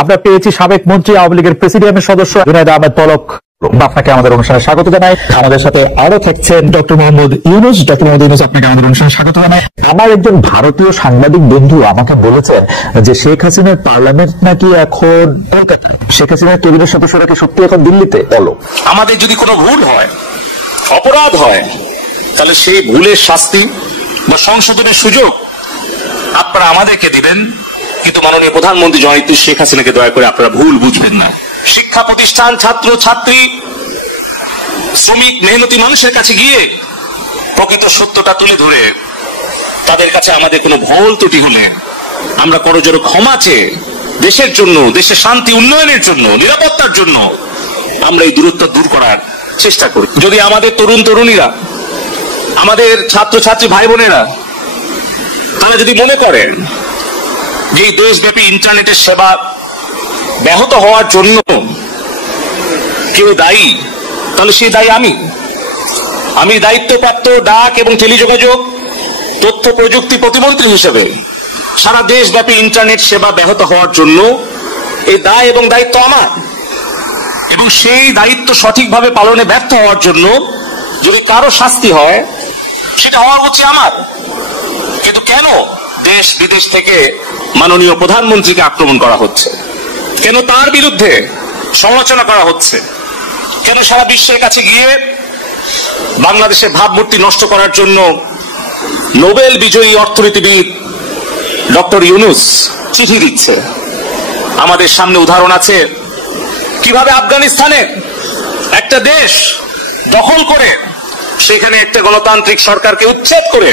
আমরা পেয়েছি সাবেক মন্ত্রী, আওয়ামী লীগের প্রেসিডিয়ামের সদস্য জুনায়েদ আহমেদ পলক। আপনাকে আমাদের অনুষ্ঠানে স্বাগত জানাই। আমাদের সাথে আরো থাকছেন ডক্টর মোহাম্মদ ইউনুস। ডক্টর মোহাম্মদ ইউনুস, আপনাকে আমাদের অনুষ্ঠানে স্বাগত জানাই। আমার একজন ভারতীয় সাংবাদিক বন্ধু আমাকে বলেছেন যে শেখ হাসিনার পার্লামেন্ট নাকি এখন শেখ হাসিনার ক্যাবিনেট সদস্যরা কি সত্যি এখন দিল্লিতে? বলো। আমাদের যদি কোনো ভুল হয়, অপরাধ হয়, তাহলে সেই ভুলের শাস্তি বা সংশোধনের সুযোগ আপনারা আমাদেরকে দিবেন, কিন্তু মাননীয় প্রধানমন্ত্রী জননেত্রী শেখ হাসিনাকে দয়া করে আপনারা ভুল বুঝবেন না। শিক্ষা প্রতিষ্ঠান, ছাত্র ছাত্রী, শ্রমিক, মেহনতি মানুষের কাছে গিয়ে প্রকৃত সত্যটা তুলে ধরে তাদের কাছে আমাদের কোনো ভুল ত্রুটি হলে আমরা করজোড়ে ক্ষমা চেয়ে দেশের জন্য, দেশের শান্তি উন্নয়নের জন্য, নিরাপত্তার জন্য আমরা এই দূরত্ব দূর করার চেষ্টা করি। যদি আমাদের তরুণ তরুণীরা, আমাদের ছাত্র ছাত্রী ভাই বোনেরা তারা যদি মনে করেন যে এই দেশব্যাপী ইন্টারনেটের সেবা ব্যাহত হওয়ার জন্য কেউ দায়ী, তাহলে সেই দায়ী আমি দায়িত্বপ্রাপ্ত ডাক এবং টেলিযোগাযোগ তথ্য প্রযুক্তি প্রতিমন্ত্রী হিসেবে সারা দেশব্যাপী ইন্টারনেট সেবা ব্যাহত হওয়ার জন্য এই দায় এবং দায়িত্ব আমার, এবং সেই দায়িত্ব সঠিকভাবে পালনে ব্যর্থ হওয়ার জন্য যদি কারো শাস্তি হয় সেটা হওয়া উচিত আমার। কিন্তু কেন দেশ বিদেশ থেকে মাননীয় প্রধানমন্ত্রীকে আক্রমণ করা হচ্ছে? কেন তার বিরুদ্ধে সমালোচনা করা হচ্ছে? কেন সারা বিশ্বের কাছে গিয়ে বাংলাদেশের ভাবমূর্তি নষ্ট করার জন্য নোবেল বিজয়ী অর্থনীতিবিদ ডক্টর ইউনুস চিঠি দিচ্ছে? আমাদের সামনে উদাহরণ আছে কিভাবে আফগানিস্তানে একটা দেশ দখল করে সেখানে একটা গণতান্ত্রিক সরকারকে উচ্ছেদ করে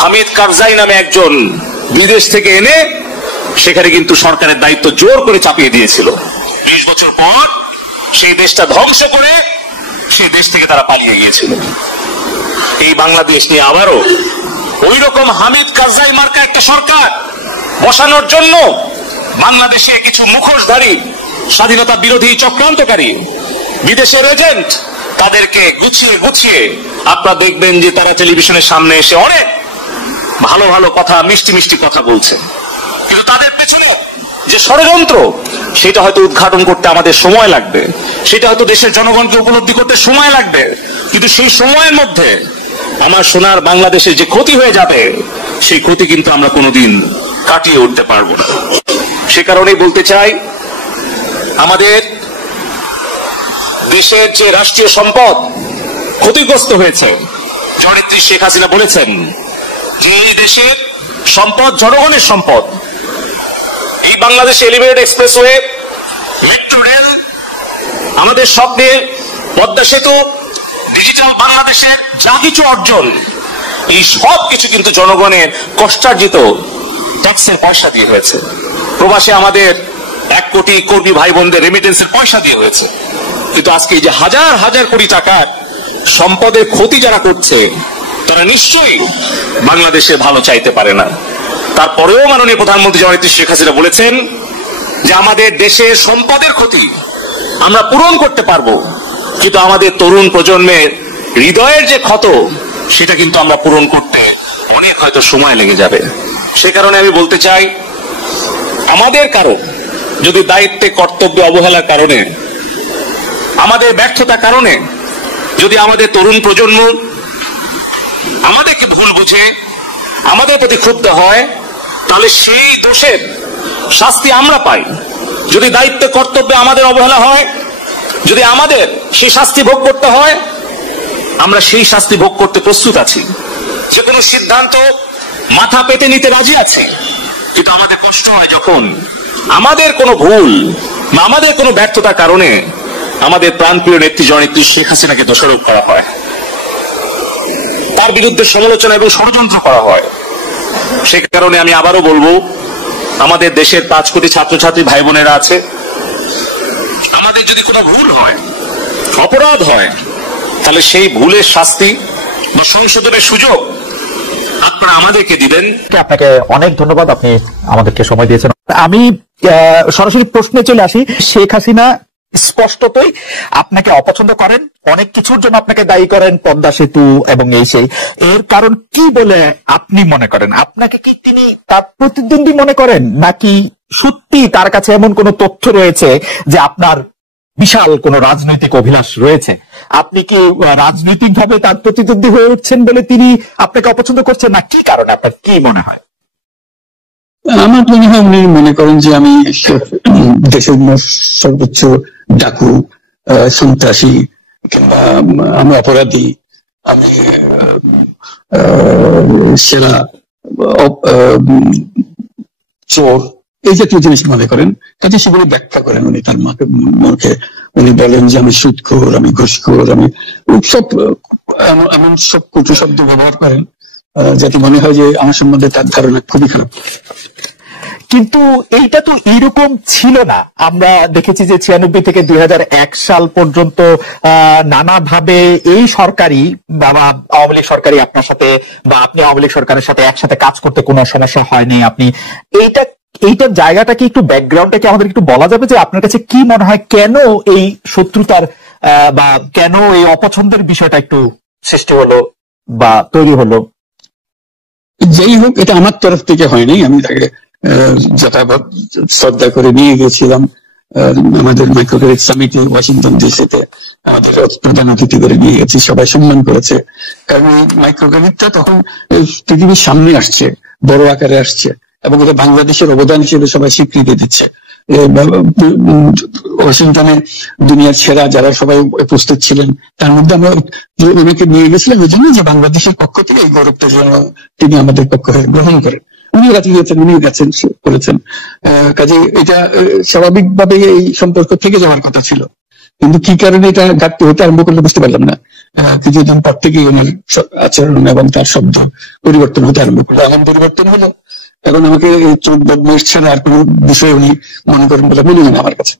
হামিদ কারজাই নামে একজন বিদেশ থেকে এনে সেখানে কিন্তু সরকারের দায়িত্ব জোর করে চাপিয়ে দিয়েছিল। 20 বছর পর সেই দেশটা ধ্বংস করে সেই দেশ থেকে তারা পালিয়ে গিয়েছিল। এই বাংলাদেশ নিয়ে আবারও ওই রকম হামিদ কারজাই মার্কা একটা সরকার বসানোর জন্য বাংলাদেশে কিছু মুখোশধারী স্বাধীনতা বিরোধী চক্রান্তকারী বিদেশের এজেন্ট তাদেরকে গুছিয়ে গুছিয়ে আপনারা দেখবেন যে তারা টেলিভিশনের সামনে এসে অনেক ভালো ভালো কথা, মিষ্টি মিষ্টি কথা বলছে, কিন্তু তাদের পেছনে যে ষড়যন্ত্র সেটা হয়তো উদ্ঘাটন করতে আমাদের সময় লাগবে, সেটা হয়তো দেশের জনগণকে উপলব্ধি করতে সময় লাগবে, কিন্তু সেই সময়ের মধ্যে আমার সোনার বাংলাদেশের যে ক্ষতি হয়ে যাবে সেই ক্ষতি কিন্তু আমরা কোনোদিন কাটিয়ে উঠতে পারবো না। সে কারণেই বলতে চাই, আমাদের দেশের যে রাষ্ট্রীয় সম্পদ ক্ষতিগ্রস্ত হয়েছে, জননেত্রী শেখ হাসিনা বলেছেন যে এই দেশের সম্পদ জনগণের সম্পদ। এই Bangladesh elevated expressway, metro rail, আমাদের স্বপ্নে পদ্মা সেতু, ডিজিটাল বাংলাদেশের যা কিছু অর্জন, এই সব কিছু কিন্তু জনগণের কষ্টার্জিত ট্যাক্সের পয়সা দিয়ে হয়েছে। প্রবাসে আমাদের 1 কোটি কর্মী ভাই বোনদের রেমিটেন্সের পয়সা দিয়ে হয়েছে। কিন্তু আজকে এই যে হাজার হাজার কোটি টাকার সম্পদের ক্ষতি যারা করছে তারা নিশ্চয়ই বাংলাদেশে ভালো চাইতে পারে না। তারপরেও মাননীয় প্রধানমন্ত্রী জননেত্রী শেখ হাসিনা বলেছেন যে আমাদের দেশের সম্পদের ক্ষতি আমরা পূরণ করতে পারবো, কিন্তু আমাদের তরুণ প্রজন্মের হৃদয়ের যে ক্ষত সেটা কিন্তু আমরা পূরণ করতে অনেক হয়তো সময় লেগে যাবে। সে কারণে আমি বলতে চাই, আমাদের কারো যদি দায়িত্বে কর্তব্যে অবহেলার কারণে, আমাদের ব্যর্থতার কারণে যদি আমাদের তরুণ প্রজন্ম আমাদেরকে ভুল বুঝে আমাদের প্রতি ক্ষুব্ধ হয়, তাহলে সেই দোষের শাস্তি আমরা পাই। যদি দায়িত্ব কর্তব্যে আমাদের অবহেলা হয়, যদি আমাদের সেই শাস্তি ভোগ করতে হয়, আমরা সেই শাস্তি ভোগ করতে প্রস্তুত আছি। যে কোনো সিদ্ধান্ত মাথা পেতে নিতে রাজি আছি, কিন্তু আমাদের কষ্ট হয় যখন আমাদের কোনো ভুল বা আমাদের কোনো ব্যর্থতার কারণে আমাদের প্রাণপ্রিয় নেত্রী জননেত্রী শেখ হাসিনাকে দোষারোপ করা হয়, তার বিরুদ্ধে সমালোচনা এবং ষড়যন্ত্র করা হয়। সে কারণে আমি আবারও বলবো, আমাদের দেশের 5 কোটি ছাত্রছাত্রী ভাই বোনেরা আছে, আমাদের যদি কোনো ভুল হয়, অপরাধ হয়, তাহলে সেই ভুলের শাস্তি বা সংশোধনের সুযোগ আপনারা আমাদেরকে দিবেন। আপনাকে অনেক ধন্যবাদ, আপনি আমাদেরকে সময় দিয়েছেন। আমি সরাসরি প্রশ্নে চলে আসি। শেখ হাসিনা স্পষ্টতই আপনাকে অপছন্দ করেন, অনেক কিছুর জন্য আপনাকে দায়ী করেন, পদ্মা সেতু এবং এই সেই। এর কারণ কি বলে আপনি মনে করেন? আপনাকে কি তিনি তার প্রতিদ্বন্দ্বী মনে করেন, নাকি সত্যি তার কাছে এমন কোন তথ্য রয়েছে যে আপনার বিশাল কোন রাজনৈতিক অভিলাষ রয়েছে, আপনি কি রাজনৈতিক ভাবে তার প্রতিদ্বন্দ্বী হয়ে উঠছেন বলে তিনি আপনাকে অপছন্দ করছেন, না কি কারণে, আপনার কি মনে হয়? আমার মনে হয় উনি মনে করেন যে আমি দেশের সর্বোচ্চ ডাকু, সন্ত্রাসী, কিংবা আমি অপরাধী, আমি সেরা চোর, এই জাতীয় জিনিস মনে করেন। কাজে সেগুলো ব্যাখ্যা করেন উনি তার মুখে। উনি বলেন যে আমি সুদখোর, আমি ঘুষখোর, আমি সব এমন সব কটু শব্দ ব্যবহার করেন যাতে মনে হয় যে আমার সম্বন্ধে তার ধারণা খুবই খারাপ। কিন্তু এইটা তো এইরকম ছিল না। আমরা দেখেছি যে 96 থেকে 2001 সাল পর্যন্ত নানাভাবে এই সরকারি বা আওয়ামী লীগ সরকারি আপনার সাথে, বা আপনি আওয়ামী লীগ সরকারের সাথে একসাথে কাজ করতে কোনো সমস্যা হয়নি। আপনি এইটার জায়গাটা কি, একটু ব্যাকগ্রাউন্ডটা কি আমাদের একটু বলা যাবে, যে আপনার কাছে কি মনে হয় কেন এই শত্রুতার বা কেন এই অপছন্দের বিষয়টা একটু সৃষ্টি হলো বা তৈরি হলো? যেই হোক, এটা আমার তরফ থেকে হয়নি। আমি তাকে যথাযথ শ্রদ্ধা করে নিয়ে গেছিলাম আমাদের মাইক্রোক্রেডিট সামিটে ওয়াশিংটন ডিসিতে। আমাদের প্রধান অতিথি করে নিয়ে গেছি, সবাই সম্মান করেছে। কারণ এই মাইক্রোক্রেডিটটা তখন পৃথিবীর সামনে আসছে, বড় আকারে আসছে, এবং এটা বাংলাদেশের অবদান হিসেবে সবাই স্বীকৃতি দিচ্ছে। ওয়াশিংটনে দুনিয়ার সেরা যারা সবাই উপস্থিত ছিলেন, তার মধ্যে আমরা ওনাকে নিয়ে গেছিলাম ওই জন্য যে বাংলাদেশের পক্ষ থেকে এই গৌরবটা যেন তিনি আমাদের পক্ষ হয়ে গ্রহণ করেন। উনি রাজি হয়েছেন, উনি গেছেন, করেছেন। কাজে এটা স্বাভাবিকভাবে এই সম্পর্ক থেকে যাওয়ার কথা ছিল, কিন্তু কি কারণে এটা ঘাটতি হতে আরম্ভ করলে বুঝতে পারলাম না। কিছুদিন পর থেকেই ওনার আচরণ এবং তার শব্দ পরিবর্তন হতে আরম্ভ করলো। এমন পরিবর্তন হলো এখন আমাকে চোখ বদমাইশ ছাড়া আর কোনো বিষয় উনি মনে করেন বলে মনে হয় না আমার কাছে।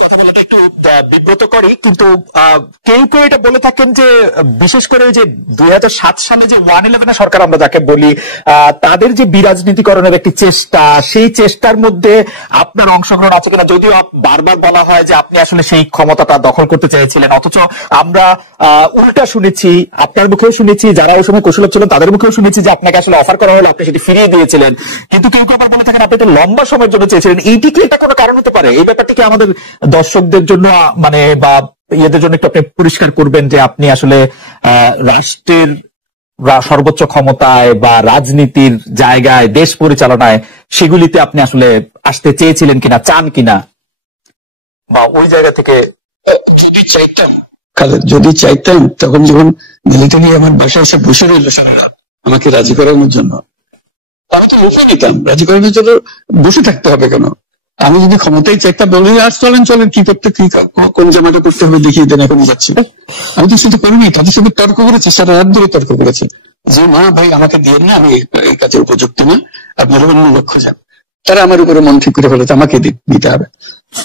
কথা বলাটা একটু বিব্রতকরই, কিন্তু কেউ কেউ এটা বলে থাকেন যে বিশেষ করে যে 2007 সালে যে 111 সরকার আমরা যাকে বলি, তাদের যে বিরাজনীতিকরণের একটি চেষ্টা, সেই চেষ্টার মধ্যে আপনার অংশগ্রহণ আছে কিনা। যদিও বারবার বলা হয় যে আপনি আসলে সেই ক্ষমতাটা দখল করতে চেয়েছিলেন, অথচ আমরা উল্টা শুনেছি, আপনার মুখেও শুনেছি, যারা ওই সময় কৌশলক ছিলেন তাদের মুখেও শুনেছি যে আপনাকে আসলে অফার করা হলো, আপনি সেটি ফিরিয়ে দিয়েছিলেন। কিন্তু কেউ কেউ বলে থাকেন আপনি এটা লম্বা সময়ের জন্য চেয়েছিলেন। এইটি কি এটা কোনো কারণ হতে পারে? এই ব্যাপারটি কি আমাদের দর্শকদের জন্য মানে বা ইয়েদের জন্য একটু আপনি পরিষ্কার করবেন যে আপনি আসলে রাষ্ট্রের সর্বোচ্চ ক্ষমতায় বা রাজনীতির জায়গায়, দেশ পরিচালনায়, সেগুলিতে আপনি আসলে আসতে চেয়েছিলেন কিনা, চান কিনা, বা ওই জায়গা থেকে? যদি চাইতাম তখন যখন মিলিটারি আমার বাসায় এসে বসে রইল সারা রাত আমাকে রাজি করানোর জন্য, আমি তো মুখে নিতাম। রাজি করানোর জন্য বসে থাকতে হবে কেন? আমি যদি ক্ষমতায় চাইতাম বলে আজ চলেন চলেন, কি করতে, কি কোন জামাটা করতে হবে দেখিয়ে দেন, এখন যাচ্ছি। আমি তো সেটা করিনি, তাদের সাথে তর্ক করেছি, সারা রাত ধরে তর্ক করেছি যে না ভাই আমাকে দিয়ে না, আমি এই কাজের উপযুক্ত না, আপনারা অন্য লক্ষ্য যান। তারা আমার উপরে মন ঠিক করে ফেলেছে আমাকে দিতে হবে।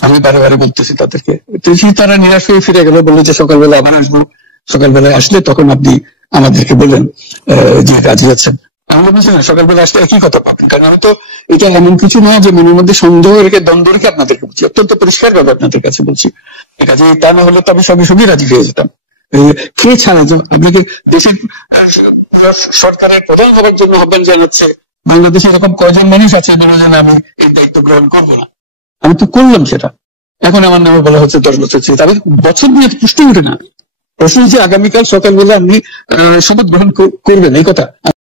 আমি বারে বারে বলতেছি তাদেরকে, তারা নিরাশ হয়ে ফিরে গেল, বললো যে সকালবেলা আবার আসবো, সকালবেলায় আসলে তখন আপনি আমাদেরকে বললেন যে কাজে যাচ্ছেন। আমি বলছি না, সকালবেলা আসলে একই কথা পাবেন। কারণ আমি তো এটা এমন কিছু না যে মনের মধ্যে সন্দেহ রেখে দ্বন্দ্ব রেখে আপনাদেরকে বলছি, অত্যন্ত পরিষ্কার ভাবে আপনাদের কাছে বলছি। এই কাজে তা না হলে তো আমি সঙ্গে সঙ্গে রাজি হয়ে যেতাম। কে ছাড়া আপনাকে দেশের সরকারের প্রধান হওয়ার জন্য আহ্বান জানাচ্ছে, বাংলাদেশে এরকম কয়জন মানুষ আছে বলা যায় আমি এই দায়িত্ব গ্রহণ করবো না? আমি তো করলাম সেটা। এখন আমার নামে বলা হচ্ছে 10 বছর ছিল, তবে বছর নিয়ে প্রশ্ন উঠে না। প্রশ্ন হচ্ছে আগামীকাল সকালবেলা আপনি শপথ গ্রহণ করবেন, এই কথা।